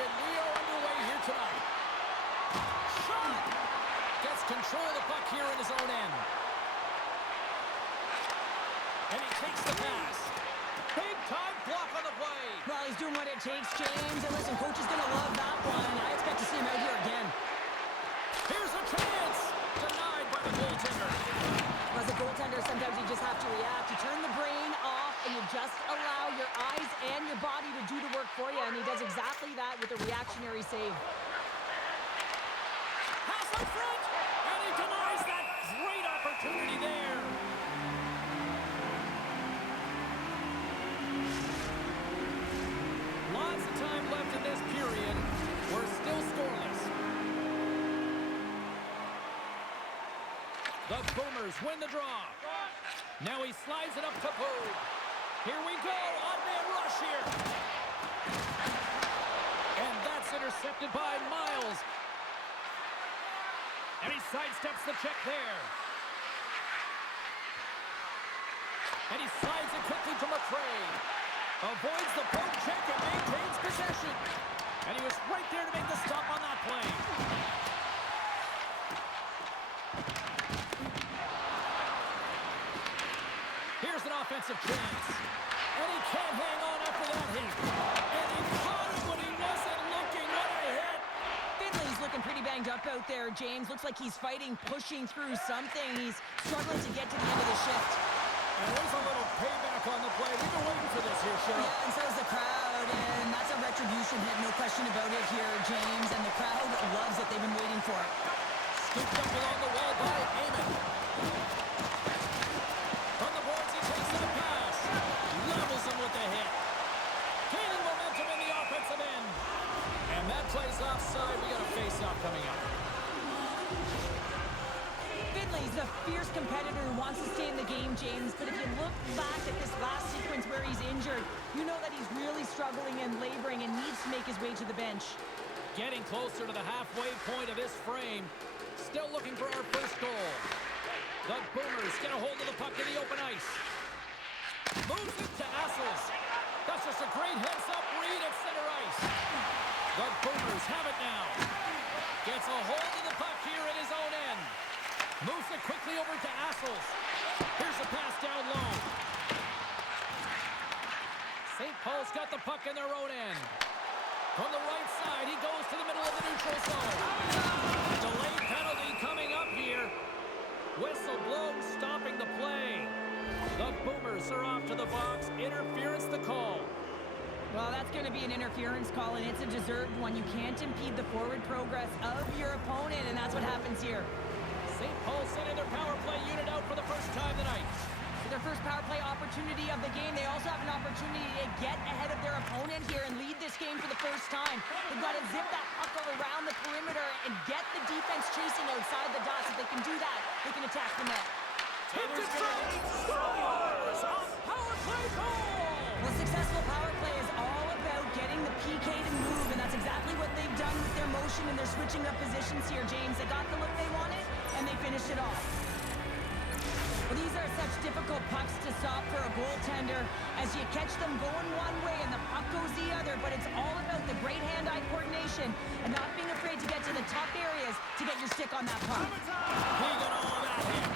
and we are underway here tonight. Shot! Gets control of the puck here in his own end. And he takes the pass. Big time block on the play. Well, he's doing what it takes, James. And listen, coach is going to love that one. I expect to see him out here again. Here's a chance. Denied by the goaltender. As a goaltender, sometimes you just have to react. You turn the brain off, and you just allow your eyes and your body to do the work for you. And he does exactly that with a reactionary save. Pass in front. And he denies that great opportunity there. Lots of time left in this period. We're still scoreless. The Boomers win the draw. Now he slides it up to Boog. Here we go. Odd-man rush here. And that's intercepted by Miles. And he sidesteps the check there. And he slides it quickly to McRae. Avoids the poke check and maintains possession. And he was right there to make the stop on that play. Here's an offensive chance. And he can't hang on after that hit. And he caught it when he wasn't looking. What a hit. Finley's looking pretty banged up out there, James. Looks like he's fighting, pushing through something. He's struggling to get to the end of the shift. And there's a little payback on the play. We've been waiting for this here, Cheryl. Yeah, and so is the crowd, and that's a retribution hit, no question about it here, James. And the crowd loves it. They've been waiting for it. Scooped up along the wall by Eamon. From the boards, he takes the pass. Levels him with the hit. Gaining momentum in the offensive end. And that plays offside. We got a face-off coming up. He's a fierce competitor who wants to stay in the game, James. But if you look back at this last sequence where he's injured, you know that he's really struggling and laboring and needs to make his way to the bench. Getting closer to the halfway point of this frame. Still looking for our first goal. The Boomers get a hold of the puck in the open ice. Moves it to Assels. That's just a great heads-up read at center ice. The Boomers have it now. Gets a hold of the puck here in his own end. Moves it quickly over to Assels. Here's a pass down low. St. Paul's got the puck in their own end. From the right side, he goes to the middle of the neutral zone. Delayed penalty coming up here. Whistle blown, stopping the play. The Boomers are off to the box. Interference the call. Well, that's going to be an interference call, and it's a deserved one. You can't impede the forward progress of your opponent, and that's what happens here. St. Paul sending their power play unit out for the first time tonight. For their first power play opportunity of the game, they also have an opportunity to get ahead of their opponent here and lead this game for the first time. They've got to zip that puck all around the perimeter and get the defense chasing outside the dots. If they can do that, they can attack the net. Tipped it scores! A power play goal! Well, successful power play is all about getting the PK to move, and that's exactly what they've done with their motion and their switching up positions here, James. They got the look they wanted, and they finished it off. Well, these are such difficult pucks to stop for a goaltender as you catch them going one way and the puck goes the other, but it's all about the great hand-eye coordination and not being afraid to get to the tough areas to get your stick on that puck. He got all of that hit.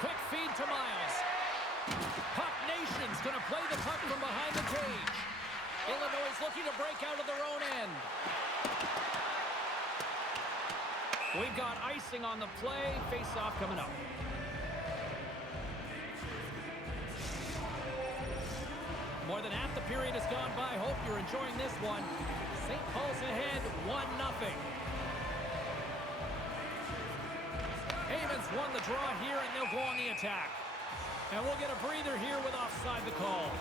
Quick feed to Miles. Puck Nation's going to play the puck from behind the cage. Illinois is looking to break out of their own end. We've got icing on the play. Face-off coming up. More than half the period has gone by. Hope you're enjoying this one. St. Paul's ahead, 1-0. Havens won the draw here, and they'll go on the attack. And we'll get a breather here with offside the call.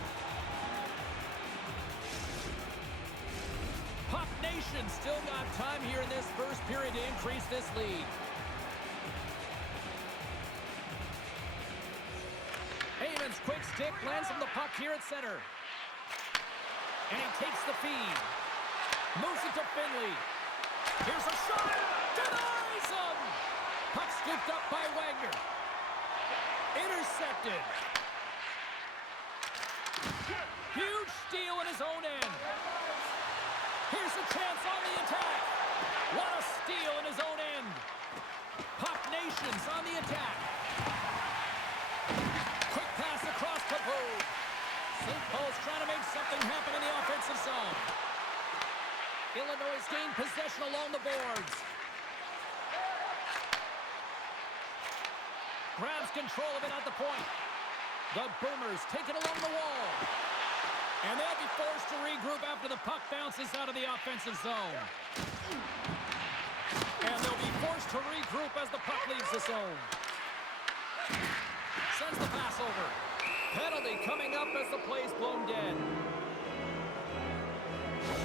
Puck Nation still got time here in this first period to increase this lead. Havens quick stick lands him the puck here at center. And he takes the feed. Moves it to Finley. Here's a shot. Denies him. Puck scooped up by Wagner. Intercepted. Huge steal in his own end. Here's a chance on the attack. What a steal in his own end. Puck Nations on the attack. Quick pass across to Boog. St. Paul's trying to make something happen in the offensive zone. Illinois gained possession along the boards. Grabs control of it at the point. The Boomers take it along the wall. And they'll be forced to regroup after the puck bounces out of the offensive zone. And they'll be forced to regroup as the puck leaves the zone. Sends the pass over. Penalty coming up as the play's blown dead.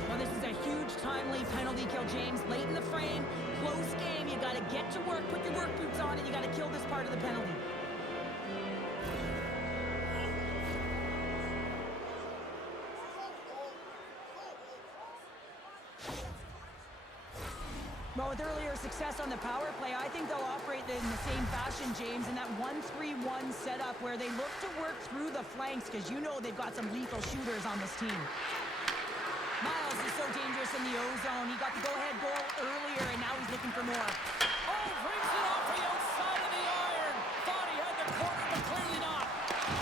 Well, this is a huge timely penalty kill, James. Late in the frame, close game. You got to get to work, put your work boots on, and you got to kill this part of the penalty. Well, with earlier success on the power play, I think they'll operate in the same fashion, James, in that 1-3-1 setup where they look to work through the flanks because you know they've got some lethal shooters on this team. Miles is so dangerous in the O-zone. He got the go-ahead goal earlier, and now he's looking for more. Oh, brings it off the outside of the iron. Thought he had the corner, but clearly not.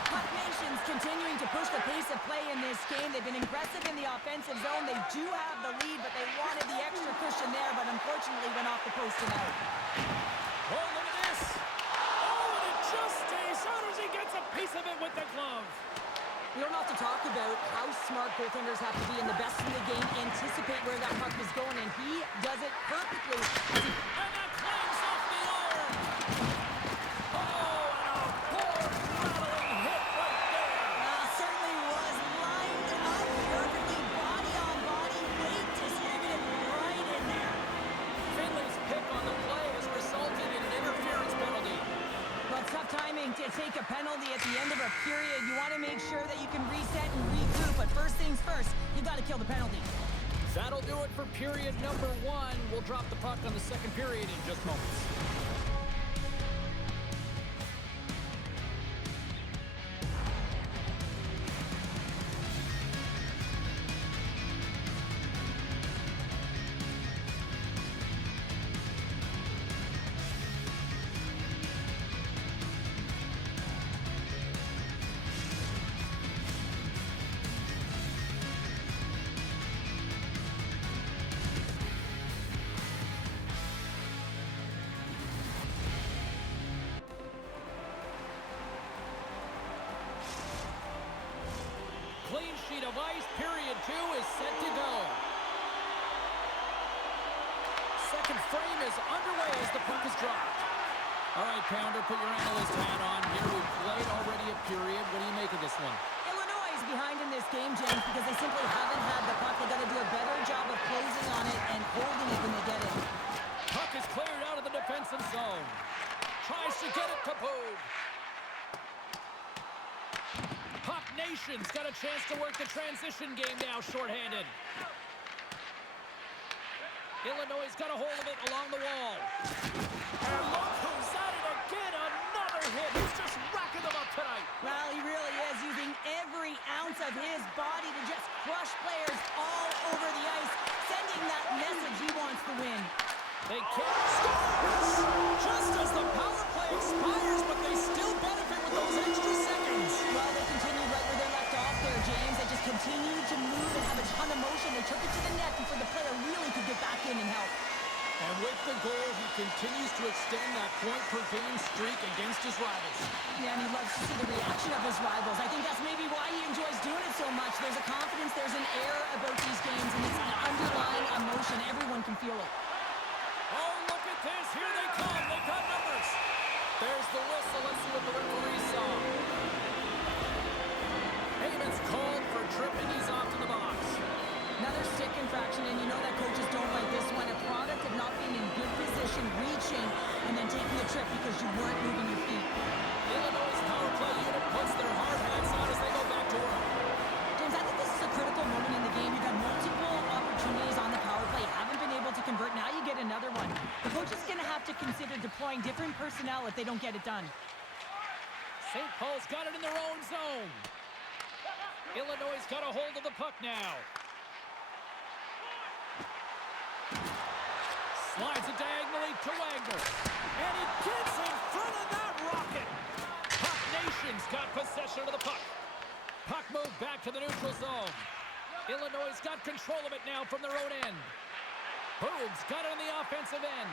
Puck Nations continuing to push the pace of play in this game. They've been aggressive in the offensive zone. They do have the lead, but they wanted the extra cushion there, but unfortunately went off the post and out. Oh, look at this. Oh, and it just stays out as he gets a piece of it with the glove. We don't have to talk about how smart goaltenders have to be, and the best in the game anticipate where that puck is going, and he does it perfectly. And that claims off the iron. Oh, and a poor rattling hit right there. Certainly was lined up perfectly, body on body, weight distributed right in there. Finley's pick on the play has resulted in an interference penalty. But tough timing to take a penalty at the end of a period. You want to make sure that you can reset and regroup, but first things first, you got to kill the penalty. That'll do it for period number 1. We'll drop the puck on the second period in just moments. Clean sheet of ice, period 2 is set to go. Second frame is underway as the puck is dropped. All right, Pounder, put your analyst hat on here. We've played already a period. What do you make of this one? Illinois is behind in this game, James, because they simply haven't had the puck. They got to do a better job of closing on it and holding it when they get it. Puck is cleared out of the defensive zone. Tries to get it to Boog. Puck Nation's got a chance to work the transition game now, shorthanded. Illinois got a hold of it along the wall. And look who's at it again, another hit. He's just racking them up tonight. Well, he really is using every ounce of his body to just crush players all over the ice, sending that message he wants to win. They can't score just as the power play expires, but they still benefit with those extra seconds. Well, they continued right where they left off there, James. They just continued to move and have a ton of motion. They took it to the net before the player really could get back in and help. And with the goal, he continues to extend that point-per-game streak against his rivals. Yeah, and he loves to see the reaction of his rivals. I think that's maybe why he enjoys doing it so much. There's a confidence, there's an air about these games, and it's an underlying emotion. Everyone can feel it. Oh, look at this. Here they come. They've got numbers. There's the whistle. Let's see what the referee saw. Heyman's called for tripping. He's off to the box. Another stick infraction, and you know that coaches don't like this one. A product of not being in good position, reaching, and then taking a trip because you weren't moving your feet. Illinois' power play unit puts their hard hats on as they go back to work. James, I think this is a critical moment in the game. You've had multiple opportunities on the power play. Haven't been able to convert. Now you get another one. The coach is going to have to consider deploying different personnel if they don't get it done. St. Paul's got it in their own zone. Illinois' got a hold of the puck now. Slides it diagonally to Wagner. And he gets in front of that rocket. Puck Nation's got possession of the puck. Puck moved back to the neutral zone. Illinois got control of it now from their own end. Boog's got it on the offensive end.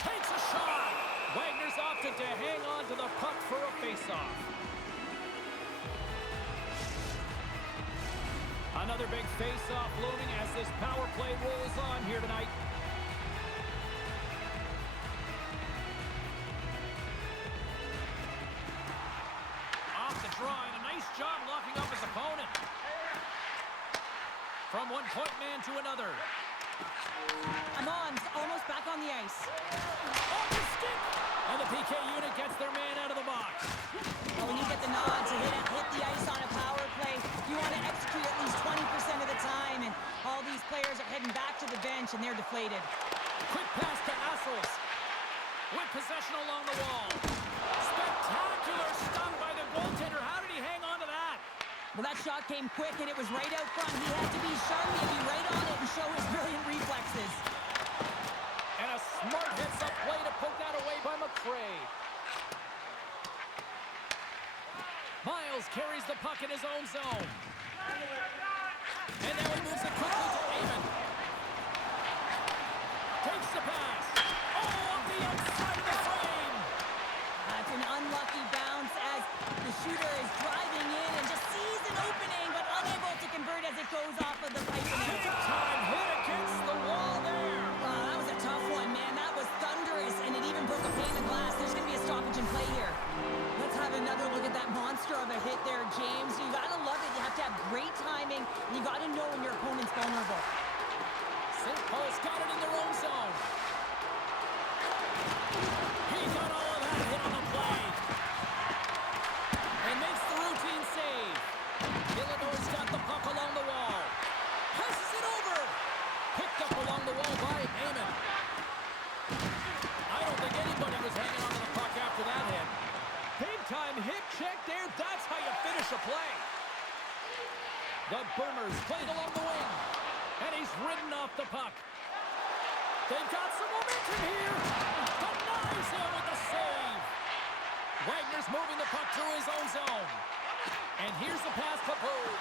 Takes a shot. Wagner's opted to hang on to the puck for a faceoff. Another big face-off looming as this power play rolls on here tonight. Off the draw, and a nice job locking up his opponent. From one point man to another. Amon's almost back on the ice. Off the stick! And the PK unit gets their man out of the box. Well, when you get the nod to hit the ice on a power play, you want to execute at least 20% of the time, and all these players are heading back to the bench, and they're deflated. Quick pass to Assels. With possession along the wall. Spectacular stop by the goaltender. How did he hang on to that? Well, that shot came quick, and it was right out front. He had to be sharp, he had to be right on it and show his brilliant reflexes. And a smart heads-up play to poke that away by McRae. Miles carries the puck in his own zone. And now he moves it quickly to Eamon. Takes the pass. Oh, off the outside of the frame. That's an unlucky bounce as the shooter is driving in and just sees an opening, but unable to convert as it goes off of the pipe. Big time hit against the wall there. That was a tough one, man. That was thunderous, and it even broke a pane of glass. There's going to be a stoppage in play here. Let's have another look at that monster of a hit there, James. You got to love it. You have to have great timing, and you got to know when your opponent's vulnerable. St. Paul's got it in their own zone. He got all of that hit on the play. And makes the routine save. Illinois got the puck along the wall. Passes it over. Picked up along the wall by Eamon. I don't think anybody was hanging on to the puck after that hit. Big time hit check there. That's how you finish a play. The Boomers played along the wing. And he's ridden off the puck. They've got some momentum here. Denies him with the save. Wagner's moving the puck through his own zone. And here's the pass to Boog.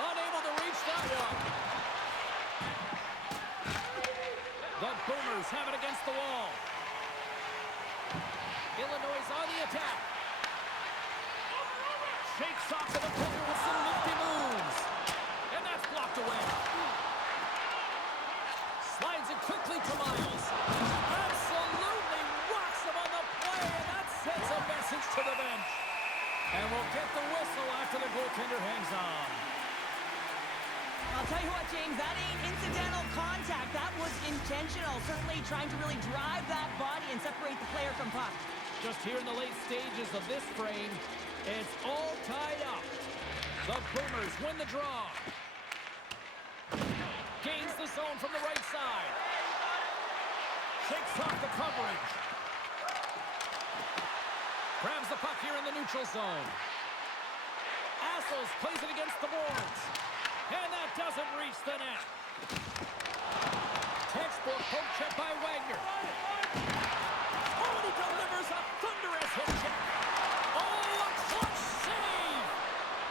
Unable to reach that one. The Boomers have it against the wall. Illinois on the attack. Shakes off to the player with some nifty moves. And that's blocked away. Slides it quickly to Miles. Absolutely rocks him on the play, and that sends a message to the bench. And we'll get the whistle after the goaltender hangs on. I'll tell you what, James, that ain't incidental contact. That was intentional. Certainly trying to really drive that body and separate the player from puck. Just here in the late stages of this frame, it's all tied up. The Boomers win the draw. Gains the zone from the right side. Shakes off the coverage. Grabs the puck here in the neutral zone. Assels plays it against the boards. And that doesn't reach the net. Textbook poke check by Wagner. Oh, and he delivers a thunderous hit check. Oh, a clutch save.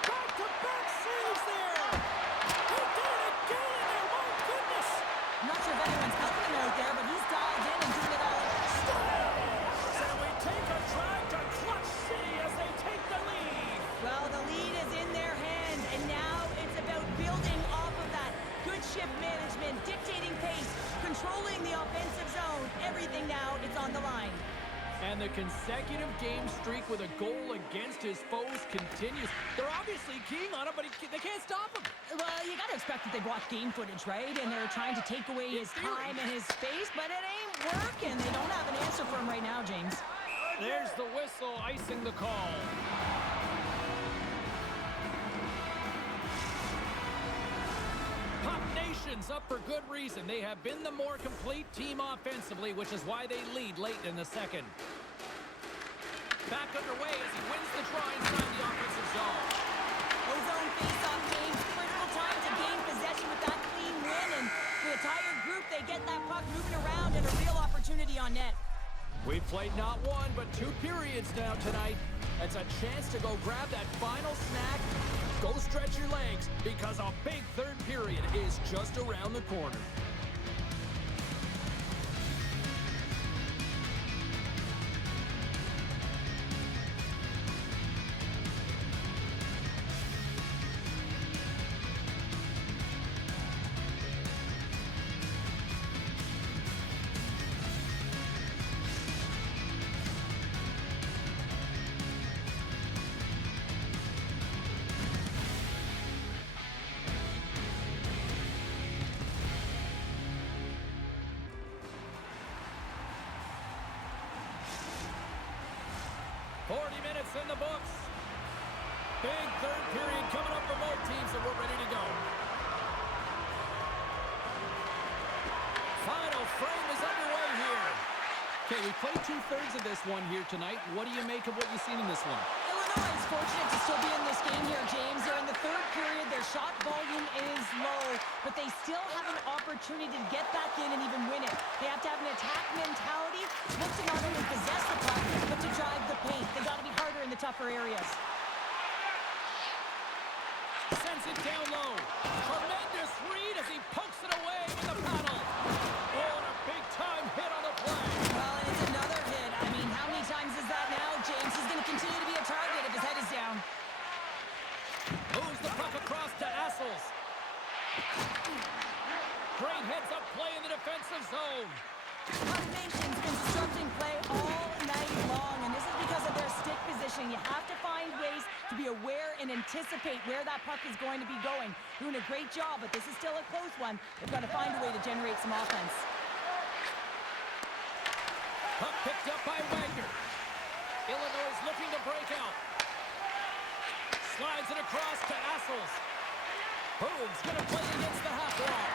Back-to-back saves there. He did it again there, my goodness. I'm not sure if anyone's helping him out there, but he's dialed in and doing it all. And we take a drive to Clutch City as they take the lead. Well, the lead is in their hands, and now it's about building off of that. Good shift management, dictating pace, controlling the offensive zone. Everything now, it's on the line. And the consecutive game streak with a goal against his foes continues. They're obviously keying on him, but they can't stop him. Well, you got to expect that they've watched game footage, right? And they're trying to take away his time and his space, but it ain't working. They don't have an answer for him right now, James. There's the whistle icing the call. Pop Nation's up for good reason. They have been the more complete team offensively, which is why they lead late in the second. Back underway as he wins the draw inside the offensive zone. Ozone face-off, James. Critical time to gain possession with that clean win, and for the tired group, they get that on net. We've played not one, but 2 periods now tonight. It's a chance to go grab that final snack. Go stretch your legs, because a big third period is just around the corner. In the books. Big third period coming up for both teams, and we're ready to go. Final frame is underway here. Okay, we played 2/3 of this one here tonight. What do you make of what you've seen in this one? Illinois is fortunate to still be in this game here, James. They're in the third period. Their shot volume is low, but they still have an opportunity to get back in and even win it. They have to have an attack mentality, look to not only possess the puck, but to drive the paint. They got to be harder in the tougher areas. Sends it down low. Tremendous read as he pokes it away with a paddle. Oh, and a big-time hit on the play. Well, and it's another hit. I mean, how many times is that now, James? He's going to continue to be a target if his head is down. Moves the puck across to Assels. Great heads-up play in the defensive zone. Nation's been disrupting play all night long, and this is because of their stick position. You have to find ways to be aware and anticipate where that puck is going to be going. Doing a great job, but this is still a close one. They've got to find a way to generate some offense. Puck picked up by Wagner. Illinois is looking to break out. Slides it across to Assels. Boog's going to play against the half wall.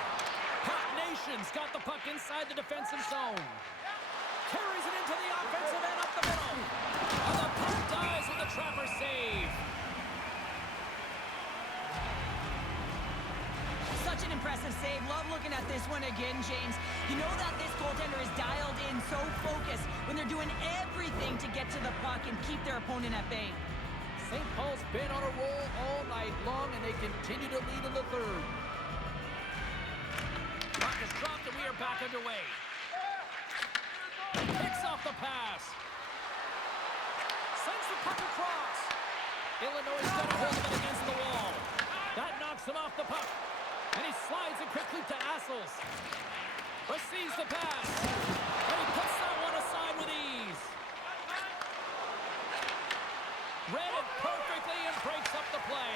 Hot Nation's got the puck inside the defensive zone. Carries it into the offensive end up the middle. And the puck dies with the Trapper save. Such an impressive save. Love looking at this one again, James. You know that this goaltender is dialed in, so focused when they're doing everything to get to the puck and keep their opponent at bay. St. Paul's been on a roll all night long, and they continue to lead in the third. Puck is dropped, and we are back underway. Picks off the pass. Sends the puck across. Illinois got a hold of it against the wall. That knocks him off the puck. And he slides it quickly to Assels. Receives the pass. And he puts that one aside with ease. Read it perfectly and breaks up the play.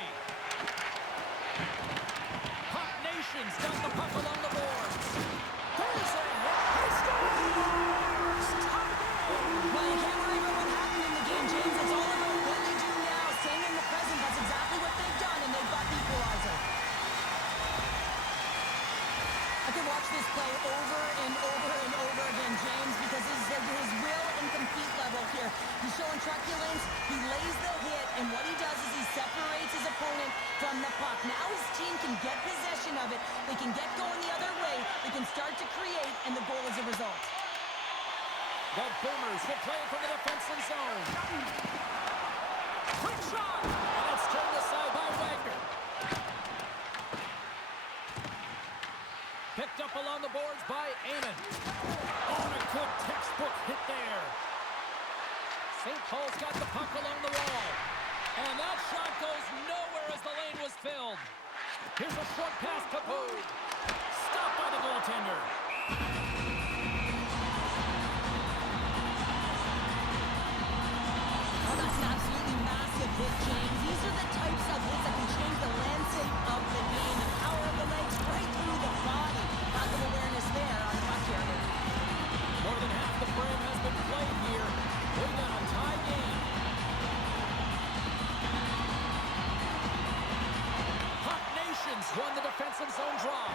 Hot Nation's got the puck along the boards. There's a hit. He scores! Tie game! Well, you can't worry about what happened in the game, James. It's all about what they do now. Staying in the present, that's exactly what they've done, and they've got the equalizer. I could watch this play over and over and over again, James, because his will and compete level here. He's showing truculence, he lays the hit, and what he does is he separates his opponent from the puck. Now his team can get possession of it, they can get going the other way, they can start to create, and the goal is a result. The Boomers will play from the defensive zone. Quick shot! And it's turned aside by Wagner. Picked up along the boards by Amon. Oh, and a good textbook hit there. St. Paul's got the puck along the wall. And that shot goes nowhere as the lane was filled. Here's a short pass to Boog. Stopped by the goaltender. Oh, that's an absolutely massive hit, James. These are the types of hits that can change the landscape of the game. The power of the legs right through the body. Lack of awareness there on the puck carrier. More than half the frame has been played here. We got a tie game. Hot Nations won the defensive zone draw.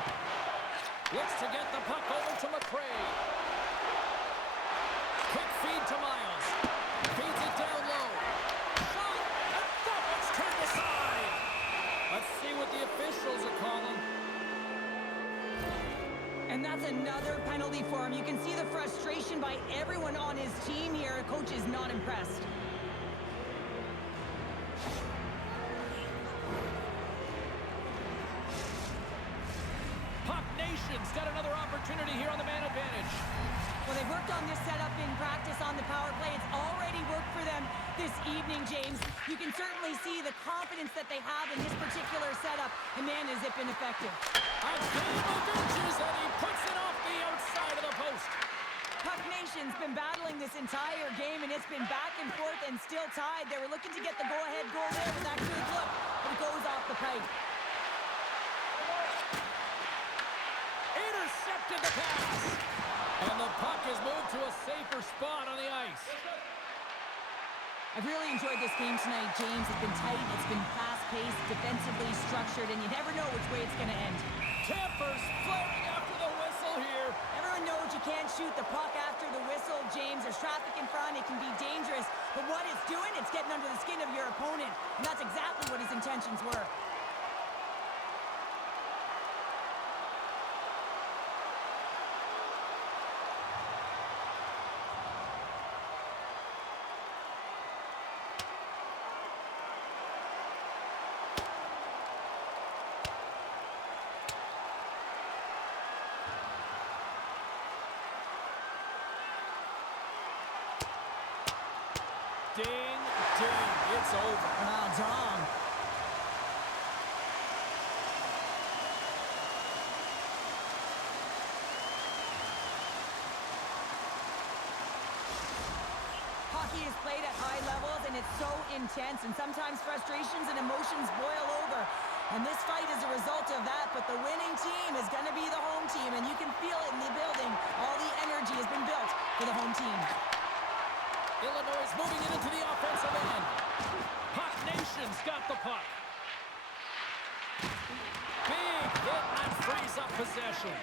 Looks to get the puck over to McRae. Quick feed to Miles. Feeds it down low. Shot! And that one's turned aside. Let's see what the officials are calling. And that's another penalty for him. You can see the frustration by everyone on his team here. Coach is not impressed. Puck Nation's got another opportunity here on the man advantage. Well, they've worked on this setup in practice on the power play. It's already worked for them this evening, James. You can certainly see the confidence that they have in this particular setup. And man, has it been effective. A game of inches, and he puts it off the outside of the post. Puck Nation's been battling this entire game, and it's been back and forth and still tied. They were looking to get the go-ahead goal there with that good look, but it goes off the pipe. Intercepted the pass. And the puck is moved to a safer spot on the ice. I've really enjoyed this game tonight, James. It's been tight, it's been fast-paced, defensively structured, and you never know which way it's going to end. Tampers flaring after the whistle here. Everyone knows you can't shoot the puck after the whistle, James. There's traffic in front, it can be dangerous. But what it's doing, it's getting under the skin of your opponent. And that's exactly what his intentions were. Ding, ding, it's over. Ah, Dom. Hockey is played at high levels, and it's so intense, and sometimes frustrations and emotions boil over. And this fight is a result of that, but the winning team is going to be the home team, and you can feel it in the building. All the energy has been built for the home team. Illinois is moving it into the offensive end. Puck Nation's got the puck. Big hit and frees up possession.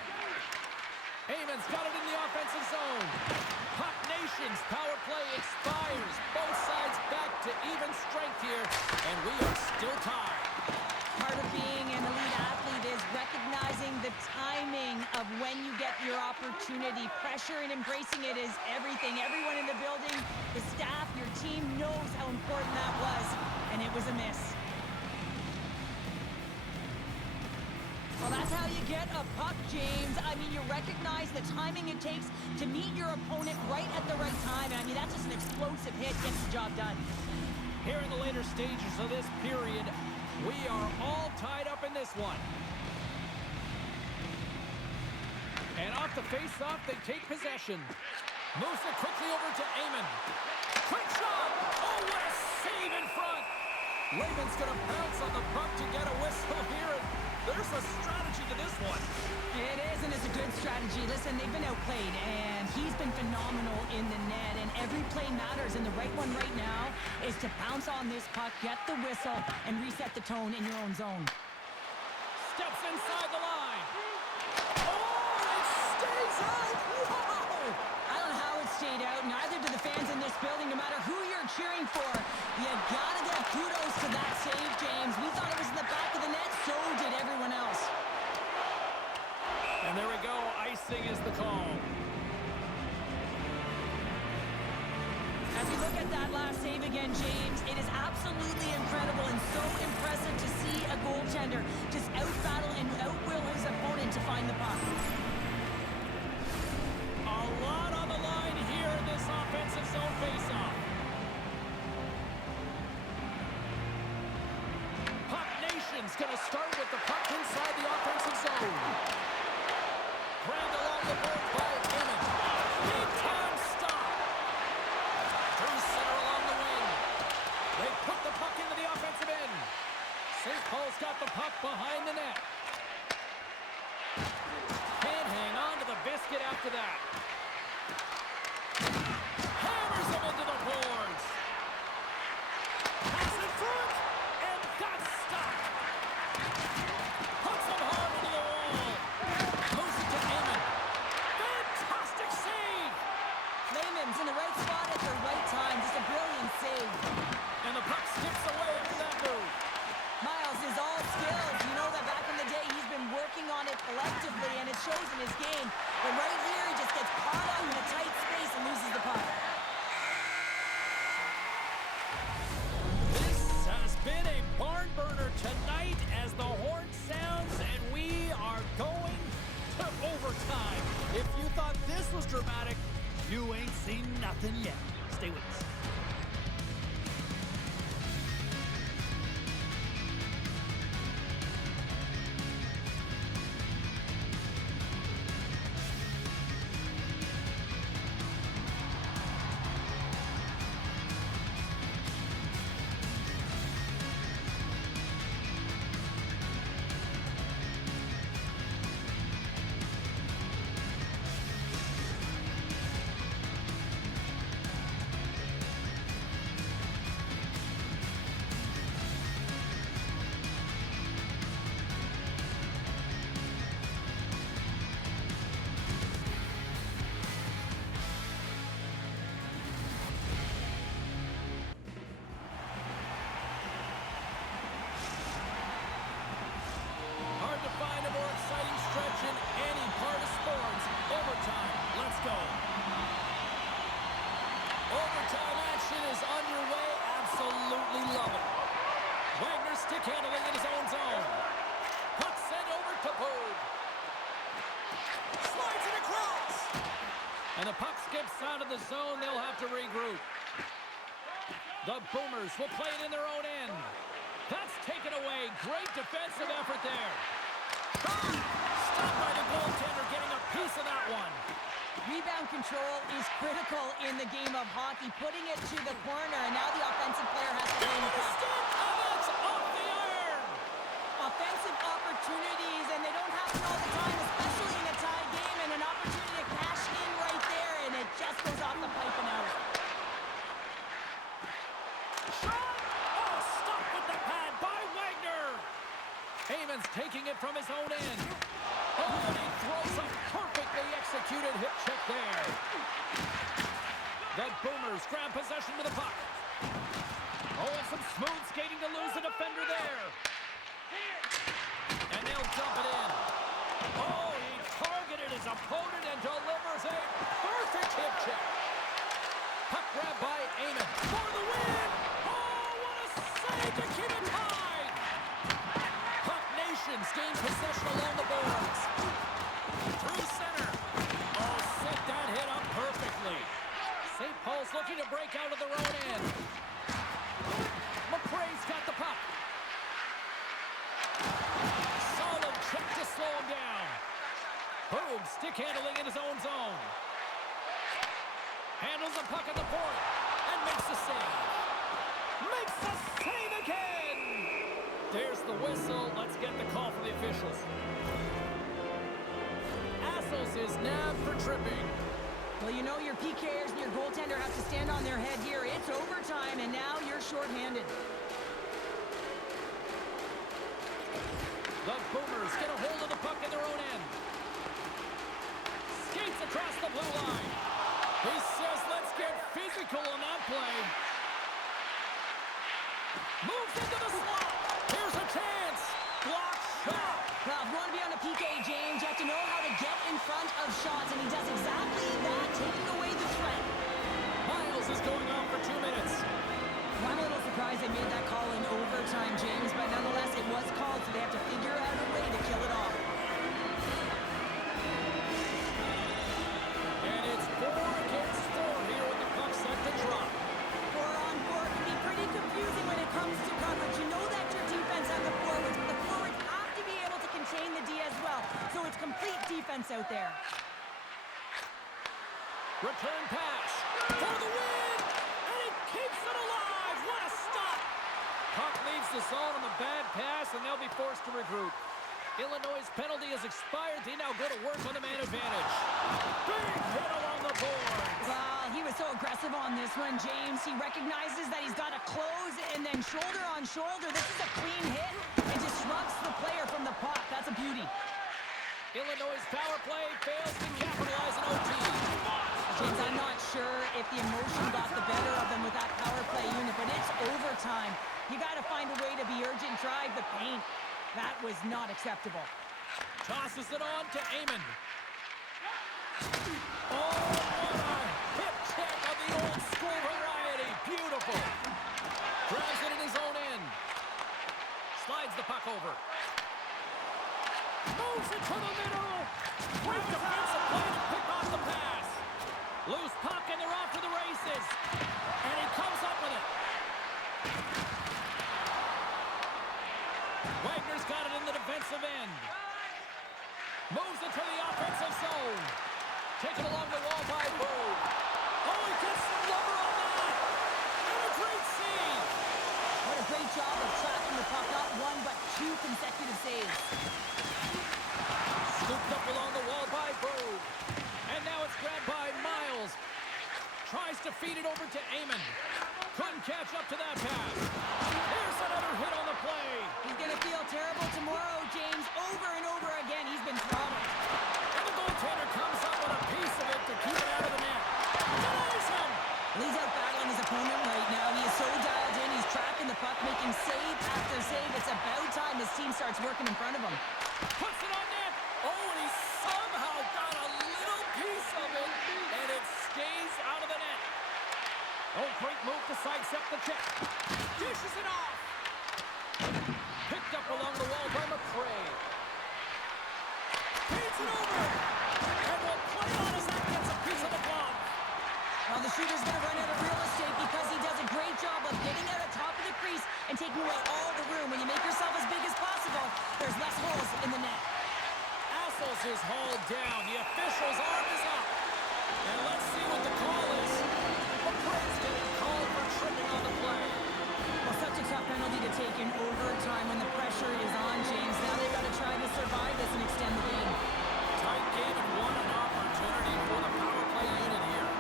Heyman's got it in the offensive zone. Puck Nation's power play expires. Both sides back to even strength here, and we are still tied. Part of being an elite athlete is recognizing the timing of when you get your opportunity. Pressure and embracing it is everything. Everyone in the building, the staff, your team knows how important that was, and it was a miss. Well, that's how you get a puck, James. I mean, you recognize the timing it takes to meet your opponent right at the right time. I mean, that's just an explosive hit, gets the job done. Here in the later stages of this period, we are all tied up in this one. And off the face-off, they take possession. Moves it quickly over to Eamon. Quick shot! Oh, what a save in front! Lehman's going to bounce on the puck to get a whistle here. And there's a strategy to this one. It is, and it's a good strategy. Listen, they've been outplayed, and he's been phenomenal in the net, and every play matters, and the right one right now is to bounce on this puck, get the whistle, and reset the tone in your own zone. Steps inside the line. Oh, it stays out! Whoa! I don't know how it stayed out. Neither do the fans in this building, no matter who you're cheering for. You gotta give kudos to that save, James. We thought it was in the back of the net, so did everyone else. And there we go. Icing is the call. As we look at that last save again, James, it is absolutely incredible and so impressive to see a goaltender just out-battle and out-will his opponent to find the puck. A lot on the line here in this offensive zone face-off. Puck Nation's going to start with the puck inside the offensive zone. Grabbed along the board by Eamon. Big time stop. Through center along the wing. They put the puck into the offensive end. St. Paul's got the puck behind the net. Can't hang on to the biscuit after that. Hammers him into the boards. Pass in front. And that's stopped. Puts him hard into the wall. Moves it to Eamon. Fantastic save. Lehman's in the right spot at the right time. Just a brilliant save. And the puck skips away after that move. Miles is all skills. You know that back in the day he's been working on it collectively, and it's shows in his game. But right here, he just gets caught out in a tight space and loses the puck. This has been a barn burner tonight as the horn sounds, and we are going to overtime. If you thought this was dramatic, you ain't seen nothing yet. Stay with us. Hard to find a more exciting stretch in any part of sports. Overtime. Let's go. Overtime action is underway. Absolutely love it. Wagner stick handling in his own zone. Puck sent over to Boog. Slides it across. And the puck skips out of the zone. They'll have to regroup. The Boomers will play it in their own end. That's taken away. Great defensive effort there. Stopped by the goaltender, getting a piece of that one. Rebound control is critical in the game of hockey. Putting it to the corner, and now the offensive player has to play in the puck. It's off the iron. Offensive opportunities, and they don't happen all the time, especially in a tie game, and an opportunity to cash in right there, and it just goes off the pipe and out. Shot! Oh, stopped with the pad by Wagner. Heyman's taking it from his own end. Oh, and he throws a perfectly executed hip check there. The Boomers grab possession with the puck. Oh, and some smooth skating to lose the defender there. And they'll dump it in. Oh, he targeted his opponent and delivers a perfect hip check. Puck grab by Eamon for the win. Oh, what a save to keep it tied. Puck Nations gain possession along the boards. Through center. Oh, set that hit up perfectly. St. Paul's looking to break out of their own end. McRae's got the puck. Solid check to slow him down. Boog stick handling in his own zone. Handles the puck at the point and makes the save. Makes the save again. There's the whistle. Let's get the call from the officials. Assos is nabbed for tripping. Well, you know your PKers and your goaltender have to stand on their head here. It's overtime, and now you're shorthanded. The Boomers get a hold of the puck in their own end. Skates across the blue line. He says, let's get physical on that play. Moves into the slot. Here's a chance. Block shot. Well, if you want to be on the PK, James, you have to know how to get in front of shots, and he does exactly that, taking away the threat. Miles is going on for 2 minutes. Well, I'm a little surprised they made that call in overtime, James, but nonetheless, it was called, so they have to figure out a way to kill it off. And it's 4 against 4 here with the puck set to drop. 4 on 4 can be pretty confusing when it comes to coverage. You know that your defense has the forwards, but the forwards have to be able to contain the D as well. So it's complete defense out there. Return pass for the win, and he keeps it alive. What a stop. Puck leaves the zone on the bad pass, and they'll be forced to regroup. Illinois' penalty has expired. They now go to work on the man advantage. Big hit along the boards. Well, he was so aggressive on this one, James. He recognizes that he's got to close and then shoulder on shoulder. This is a clean hit. It disrupts the player from the puck. That's a beauty. Illinois' power play fails to capitalize in OT. James, I'm not sure if the emotion got the better of them with that power play unit, but it's overtime. You got to find a way to be urgent, drive the paint. That was not acceptable. Tosses it on to Eamon. Oh, what a hip check of the old school variety. Beautiful. Grabs it in his own end. Slides the puck over. Moves it to the middle. Quick defensive play to pick off the pass. Loose puck and they're off to the races. And he comes up with it. Wagner's got it in the defensive end. Moves it to the offensive zone. Taken along the wall by Boog. Oh, he gets the rubber on that. And a great save. What a great job of tracking the puck. Not one, but two consecutive saves. Scooped up along the wall by Boog. And now it's grabbed by Miles. Tries to feed it over to Eamon. Couldn't catch up to that pass. Here's another hit on the play. He's going to feel terrible tomorrow, James. Over and over again, he's been throttled. And the goaltender comes up with a piece of it to keep it out of the net. Denies him. He's out battling his opponent right now. He is so dialed in. He's tracking the puck, making save after save. It's about time his team starts working in front of him. Puts it on net. Oh, and he somehow got a little piece of it, and it stays out of the net. Oh, great move to sidestep the check. Dishes it off. Picked up along the wall by McRae. Feeds it over. And will play on as that gets a piece of the glove. Well, the shooter's going to run out of real estate because he does a great job of getting out of top of the crease and taking away all the room. When you make yourself as big as possible, there's less holes in the net. Assels is hauled down. The official's arm is up. And let's see what the call is. McRae's getting called for tripping on the play. Well, such a tough penalty to take in overtime when the pressure is on, James. Now they've got to try to survive this and extend the game. Tight game and what an opportunity for the power play unit here.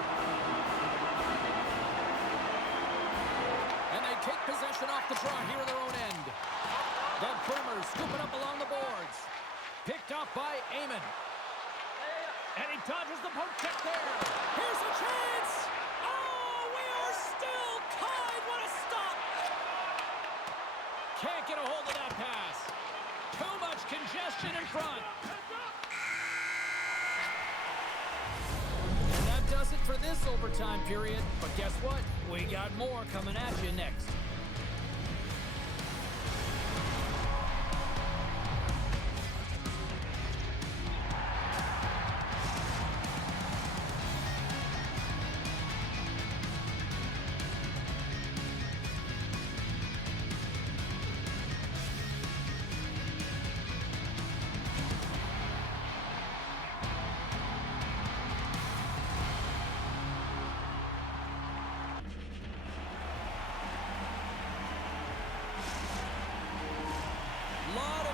And they take possession off the draw here in their own end. The Boomers scooping up along the boards. Picked off by Eamon. And he dodges the poke check there. Here's a chance. Oh, we are still tied. What a stop. Can't get a hold of that pass. Too much congestion in front. And that does it for this overtime period. But guess what? We got more coming at you next.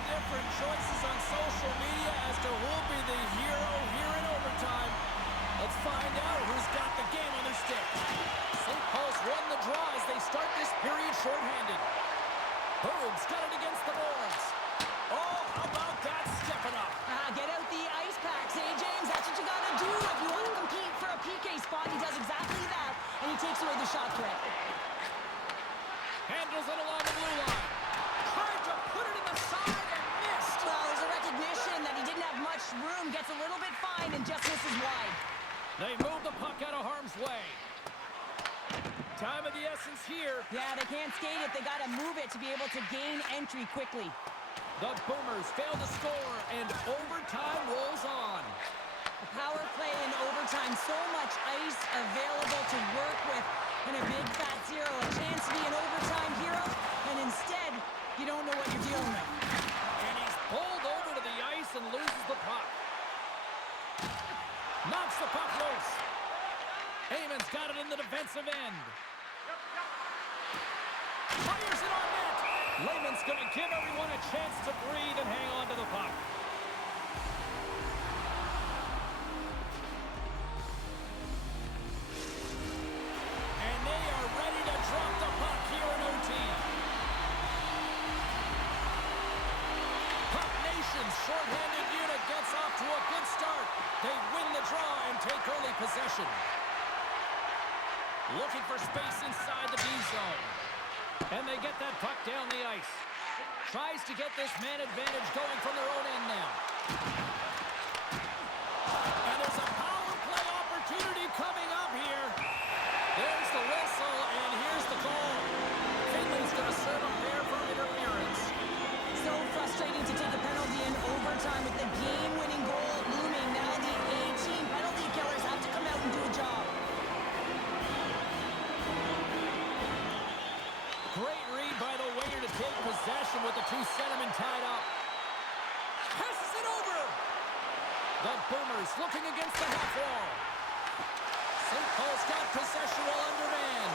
Different choices on social media as to who'll be the hero here in overtime. Let's find out who's got the game on their stick. St. Paul's won the draw as they start this period shorthanded. Boog's got it against the boards. Oh, how about that stepping up? Get out the ice packs, hey, James? That's what you got to do if you want to compete for a PK spot. He does exactly that, and he takes away the shot threat. Handles it along the blue line. Tried to put it in the side. Well, there's a recognition that he didn't have much room, gets a little bit fine, and just misses wide. They move the puck out of harm's way. Time of the essence here. Yeah, they can't skate it. They got to move it to be able to gain entry quickly. The Boomers fail to score, and overtime rolls on. The power play in overtime, so much ice available to work with, and a big fat zero. A chance to be an overtime hero, and instead, you don't know what you're dealing with. Pulled over to the ice and loses the puck. Knocks the puck loose. Eamon's got it in the defensive end. Fires it on net. Lehman's going to give everyone a chance to breathe and hang on to the puck. And they are ready to drop the puck here in OT. Short-handed unit gets off to a good start. They win the draw and take early possession. Looking for space inside the D zone. And they get that puck down the ice. Tries to get this man advantage going from their own end now. And there's a power play opportunity coming up here. There's the whistle, and here's the call. Finley's going to serve a pair for interference. So frustrating to take a penalty in overtime with the game-winning goal looming. Now the A-team penalty killers have to come out and do a job. Great read by the winger to take possession with the two centermen tied up. Passes it over. The Boomers looking against the half wall. St. Paul's got possession while undermanned.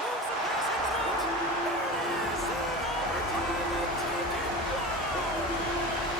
Moves the pass in front. There it is. In overtime, they take it. Wow!